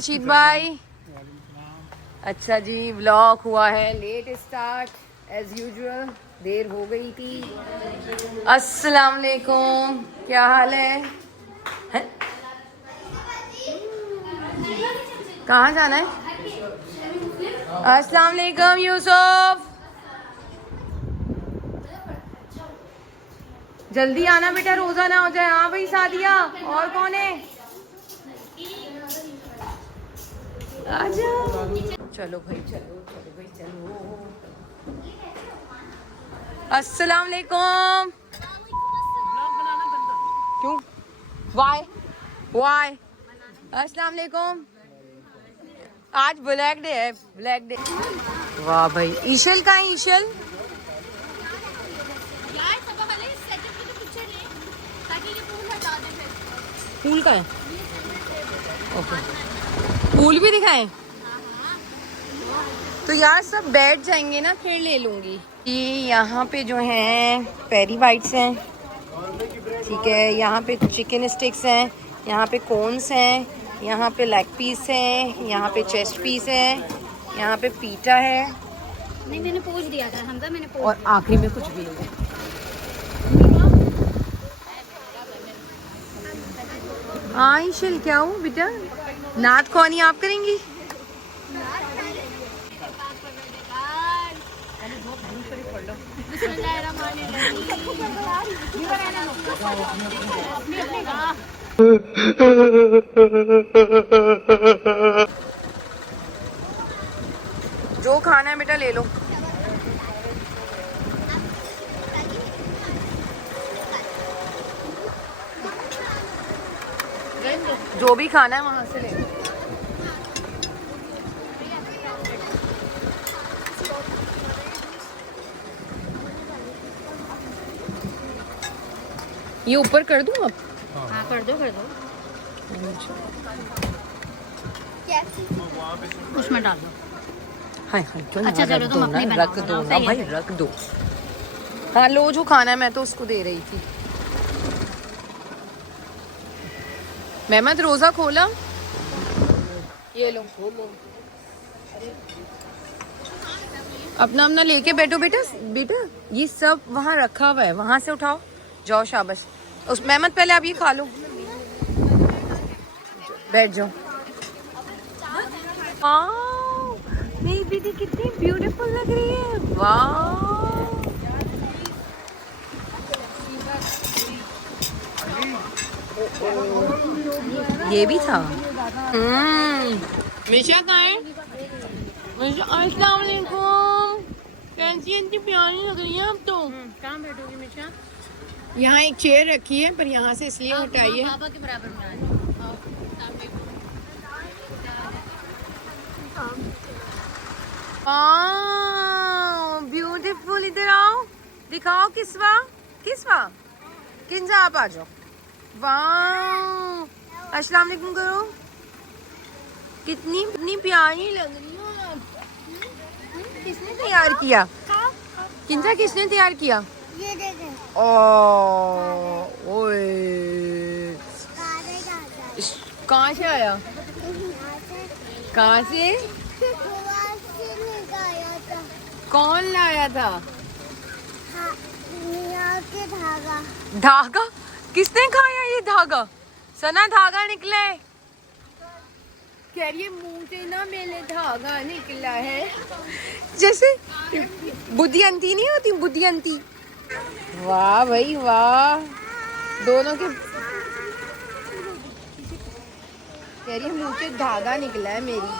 रशीद भाई। अच्छा जी, व्लॉग हुआ है लेट स्टार्ट एज यूजुअल, देर हो गई थी। अस्सलाम वालेकुम, क्या हाल है? कहाँ जाना है? अस्सलाम वालेकुम यूसुफ, जल्दी आना बेटा, रोजा ना हो जाए। हाँ भाई सादिया, और कौन है? आजा। चलो भाई, चलो चलो भाई चलो। अस्सलाम वालेकुम। क्यों? Why why? अस्सलाम वालेकुम। आज ब्लैक डे है, ब्लैक डे। वाह भाई, ईशल का है? ईशल फूल का है? ओके, फूल भी दिखाएं तो यार सब बैठ जाएंगे ना, फिर ले लूंगी। ये यहाँ पे जो है पेरी वाइट्स हैं, ठीक है। यहाँ पे चिकन स्टिक्स हैं, यहाँ पे कोन्स हैं, यहाँ पे लेग पीस हैं, यहाँ पे चेस्ट पीस है, यहाँ पे पीटा है। नहीं, मैंने पूछ दिया था हमजा, मैंने पूछ। और आखिरी में कुछ भी नहीं। हाँ ईशल, क्या हो बेटा? नात कौन आप करेंगी? जो खाना है बेटा ले लो। जो भी खाना है वहां से ले लो। ये ऊपर कर दूं अब? हाँ कर दो, कर दो। उसमें डाल दो। हाय हाय, क्यों? अच्छा चलो, तुम अपनी बनाओ, रख दो ना भाई, रख दो। हाँ लो, जो खाना है, मैं तो उसको दे रही थी। मेहमद रोजा खोला, ये लो। अपना अपना लेके बैठो बेटा। बेटा ये सब वहाँ रखा हुआ है, वहां से उठाओ, जाओ शाबाश। उस मेहमद पहले आप ये खा लो, बैठ जाओ। वाह मेरी बेटी कितनी ब्यूटीफुल लग रही है। वाह, ये भी था। मिशा कहाँ है? मिशा, अस्सलाम वालेकुम। कैसी इतनी प्यारी लग रही है अब तो। कहाँ बैठोगी मिशा? यहाँ एक चेयर रखी है, पर यहाँ से इसलिए हटाई है। पापा के बराबर में आ जाओ। ब्यूटीफुल, इधर आओ, दिखाओ किस्वा। किस्वा, किंजा आप आ जाओ। वाह, अस्सलाम वालेकुम करो। कितनी कितनी प्यारी लग रही हो आप। किसने तैयार किया? किंजा किसने तैयार किया? ये देखे। ओए, कहाँ से आया? कहाँ से? कौन लाया था? धागा। धागा? किसने खाया ये धागा? सना, धागा निकला है। कह रही है मुंह से ना मेरे धागा निकला है। जैसे बुद्धियंती नहीं होती, बुद्धियंती। वाह भाई वाह, दोनों के। कह रही है मुंह से धागा निकला है मेरी।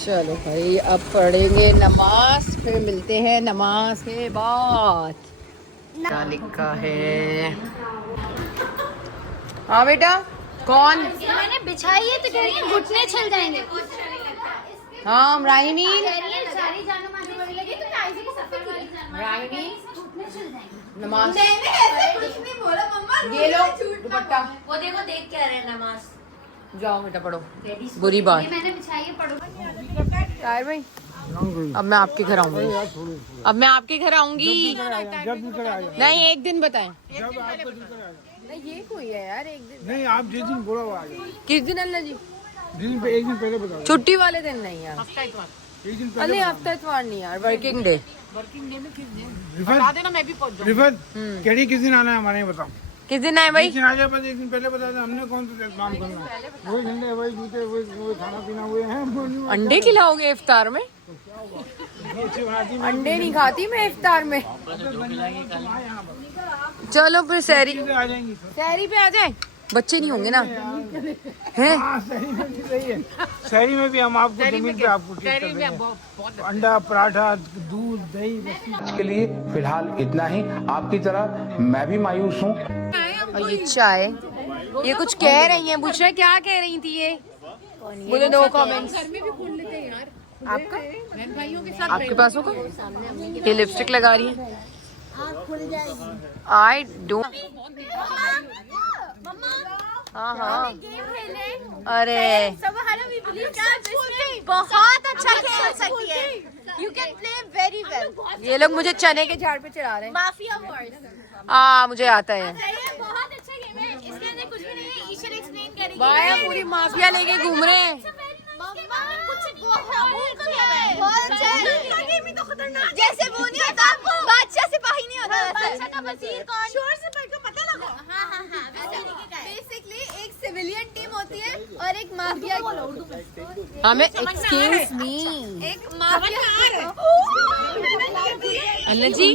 चलो भाई, अब पढ़ेंगे नमाज, फिर मिलते हैं नमाज के बाद। क्या लिखा है? हाँ बेटा, कौन? मैंने बिछाई है तो कह रही है घुटने छल जाएंगे। हाँ राहिनी, सारी जानो मारने वाली लगी तो ऐसे की सफर वाली राहिनी घुटने छल जाएंगे। नमाज। मैंने ऐसे कुछ नहीं बोला मम्मा। ये लो दुपट्टा, वो देखो, देख क्या रहे हैं नमाज। जाओ बेटा पढ़ो। बुरी बात। ये मैंने बिछाई है, पढ़ो। ताहिर भाई, अब मैं आपके घर आऊंगी। अब मैं आपके घर आऊंगी। नहीं, एक दिन बताएं। नहीं ये कोई है यार एक दिन। नहीं आप जिस दिन बोला वो आ जाओ। किस दिन अल्लाह जी? जिस दिन एक दिन पहले बता दो। छुट्टी वाले दिन नहीं यार। एक दिन अरे पहले हफ्ता इतवार नहीं यार, वर्किंग डे। बता देना, मैं भी पहुंच जाऊँ। रिफत कह किस दिन आना है हमारे यहाँ बताओ। किस दिन आए भाई? जिस दिन आ जाए बस एक दिन पहले बता दे, हमने कौन सा काम करना है। वही ठंडे वही जूते वही खाना पीना हुए हैं। अंडे खिलाओगे इफ्तार में? अच्छी बनाती है। अंडे नहीं खाती मैं इफ्तार में। चलो फिर सहरी आ जाएंगी। सहरी पे आ जाए, बच्चे नहीं होंगे ना हैं? हाँ, शहरी में भी सही है। शहरी में भी हम आपको जमीन पे आपको ट्रीट कर देंगे। अंडा पराठा दूध दही लस्सी। के लिए फिलहाल इतना ही। आपकी तरह मैं भी मायूस हूँ। और ये चाय, ये कुछ कह रही हैं, पूछ रहे क्या कह रही थी ये? बोले नो कमेंट्स। आपका आपके पास होगा? ये लिपस्टिक लगा रही है। I don't. हाँ हाँ अरे बहुत अच्छा खेल सकती है। You can play very well. ये लोग मुझे चने के झाड़ पे चढ़ा रहे हैं। माफिया वॉर्स हाँ मुझे आता है। बहुत अच्छा गेम है, इसके अंदर कुछ भी नहीं है। ईश्वर एक्सप्लेन करेगी। वाया पूरी माफिया लेके घूम रहे हैं। जैसे वो नहीं होता, बादशाह सिपाही नहीं होता। बादशाह का वजीर कौन? शोर सिपाही का पता लगा। हाँ। बेसिकली एक सिविलियन टीम होती है और एक माफिया। हमें एक्सक्यूज मी, एक माफिया अल्लाह जी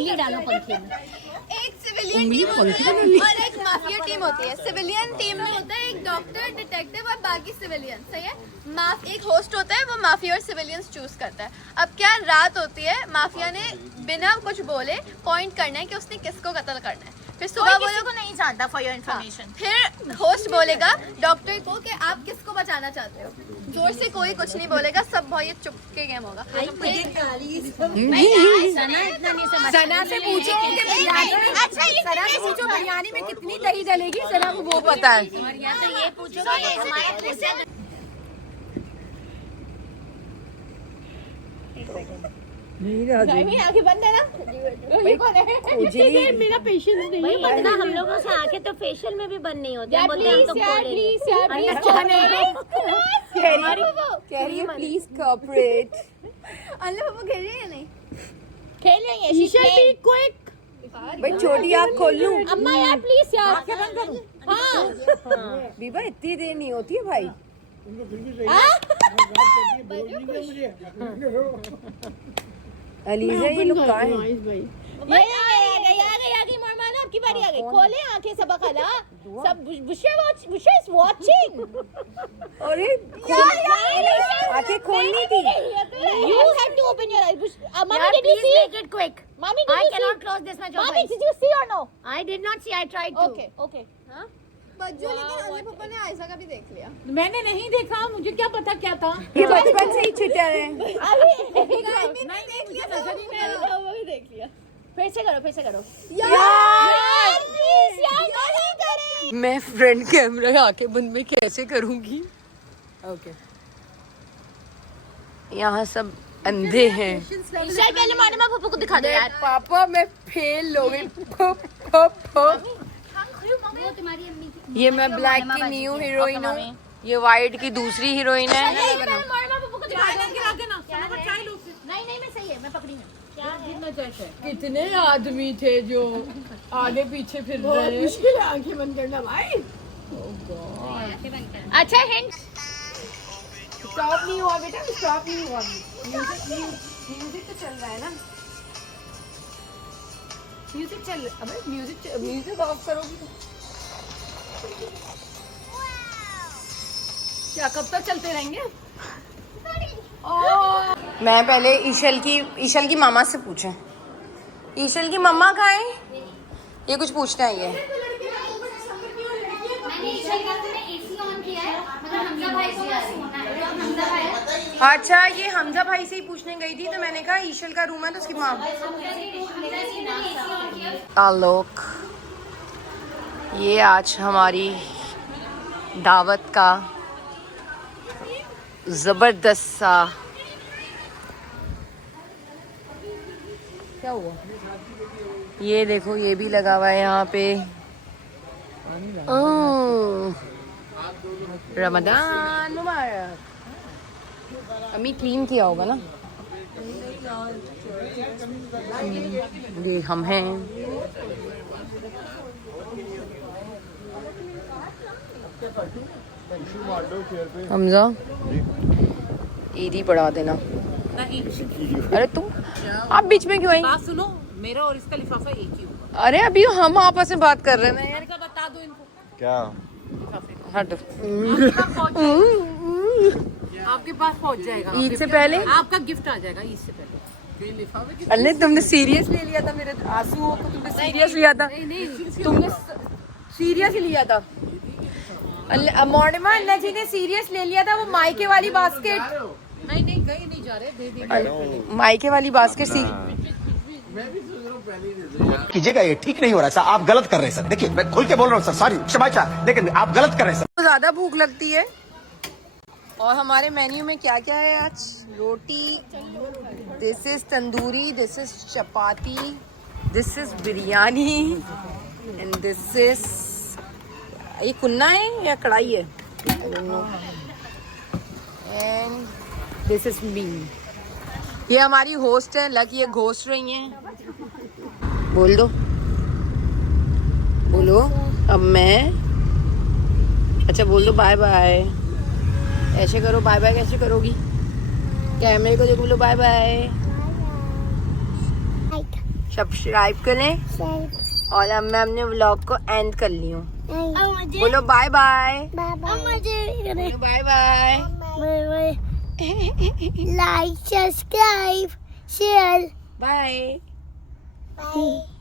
एक सिविलियन टीम होती है और एक माफिया टीम होती है। सिविलियन टीम में होता है एक डॉक्टर, डिटेक्टिव और बाकी सिविलियन। सही है। एक होस्ट होता है, वो माफिया और सिविलियंस चूज करता है। अब क्या रात होती है, माफिया ने बिना कुछ बोले पॉइंट करना है कि उसने किसको कत्ल करना है। फिर सुबह वो लोग नहीं जानता फॉर योर इन्फॉर्मेशन। फिर होस्ट बोलेगा डॉक्टर को कि आप किसको बचाना चाहते हो। जोर से कोई कुछ नहीं बोलेगा, सब बहुत ये चुप के गेम होगा। सना से पूछो कि बिरयानी, अच्छा सना से पूछो बिरयानी में कितनी दही डलेगी, सना को वो पता है। और या तो ये पूछो कि हमारे आगे बंद है ना। मेरा पेशेंस नहीं है। वरना हम लोगों से आके तो फेशियल में भी बंद नहीं होते। हम बोलते हैं हम तो कह रही है प्लीज कॉर्पोरेट। अल्लाह पापा खेल रहे हैं या नहीं? खेल रही है शीशे भाई छोटी आँख खोल लूं? अम्मा यार प्लीज यार। हाँ बीबा इतनी देर नहीं होती है भाई। अलीजा ये लोग कहाँ हैं? आ गई मरमाना, आपकी बारी आ गई। खोले आंखें सबक अला सब बुशे इज वाचिंग। अरे आंखें खोलनी थी। You had to open your eyes. Mommy, did you see? Make it quick. Mommy, did you see? I cannot close this much. Mommy, did you see or no? I did not see. I tried to. Okay. हाँ? बच्चों लेकिन अल्लाह पापा ने आयशा का भी देख लिया। मैंने नहीं देखा, मुझे क्या पता क्या था। ये बचपन से ही चुटर है। देख लिया। फिर से करो। यार प्लीज यार नहीं करें। मैं फ्रंट कैमरा आके बंद में कैसे करूंगी? ओके यहाँ सब अंधे हैं। चल पहले मानिमा पप्पू को दिखा दो यार। पापा मैं फेल हो गई। वो तुम्हारी अम्मी की। ये मैं ब्लैक की न्यू हीरोइन हूँ, ये वाइट की दूसरी हीरोइन है। मानिमा पप्पू को दिखा दो। गिरा देना, चाय लो। नहीं मैं सही है, मैं पकड़ी हूँ। कितने आदमी थे जो आगे पीछे फिर रहे हैं। मुश्किल है आंखें बंद करना भाई। अच्छा हिंट। स्टॉप नहीं हुआ बेटा, स्टॉप नहीं हुआ। म्यूजिक तो चल रहा है ना। म्यूजिक चल, अबे म्यूजिक ऑफ करोगी तो क्या कब तक चलते रहेंगे? मैं पहले ईशल की मामा से पूछे। ईशल की मम्मा कहाँ है? ये कुछ पूछना है ये। मैंने ईशा का एसी ऑन किया है, मतलब हमजा भाई को सोना है। तो हमजा भाई अच्छा ये हमजा भाई से ही पूछने गई थी, तो मैंने कहा ईशल का रूम है तो उसकी माँ। आलोक, ये आज हमारी दावत का जबरदस्त सा क्या हुआ? ये देखो ये भी लगा हुआ है यहाँ पे। रमजान मुबारक। अम्मी क्लीन किया होगा ना। ये हम हैं। हमजा ईदी पढ़ा देना। नहीं अरे तुम आप बीच में क्यों आई? बात सुनो, मेरा और इसका लिफाफा एक ही होगा। अरे अभी हम आपस में बात कर रहे हैं यार। का बता दो इनको। क्या? हट। आपके पास पहुंच जाएगा ईद से पहले आपका गिफ्ट आ जाएगा। ईद से पहले लिफाफे अरे तुमने सीरियस ले लिया था मेरे आंसुओं को। तुमने सीरियस लिया था। तुमने सीरियस लिया था। मोर्निमा अल्लाह जी ने सीरियस ले लिया था। वो मायके वाली बास्केट। नहीं कहीं नहीं जा रहे, दे देंगे। मायके वाली बास्केट सी कीजिएगा, ये ठीक नहीं हो रहा है सर, आप गलत कर रहे हैं सर। देखिए मैं खुल के बोल रहा हूँ सर, सॉरी क्षमा चाह, लेकिन आप गलत कर रहे हैं सर। ज्यादा भूख लगती है। और हमारे मेन्यू में क्या क्या है आज? Roti, this is tandoori, this is chapati, this is biryani and this is ये कुन्ना है या कढ़ाई है? And this is me. ये हमारी होस्ट है, लक ये घोस्ट रही हैं। बोल दो, बोलो अब मैं। अच्छा बोल दो बाय बाय। ऐसे करो, बाय बाय कैसे करोगी? कैमरे को देखो, बोलो बाय बाय। सब्सक्राइब करें और अब मैं अपने व्लॉग को एंड कर ली हूँ। बोलो बाय बाय। बोलो bye bye. Like, subscribe, share. Bye. Bye.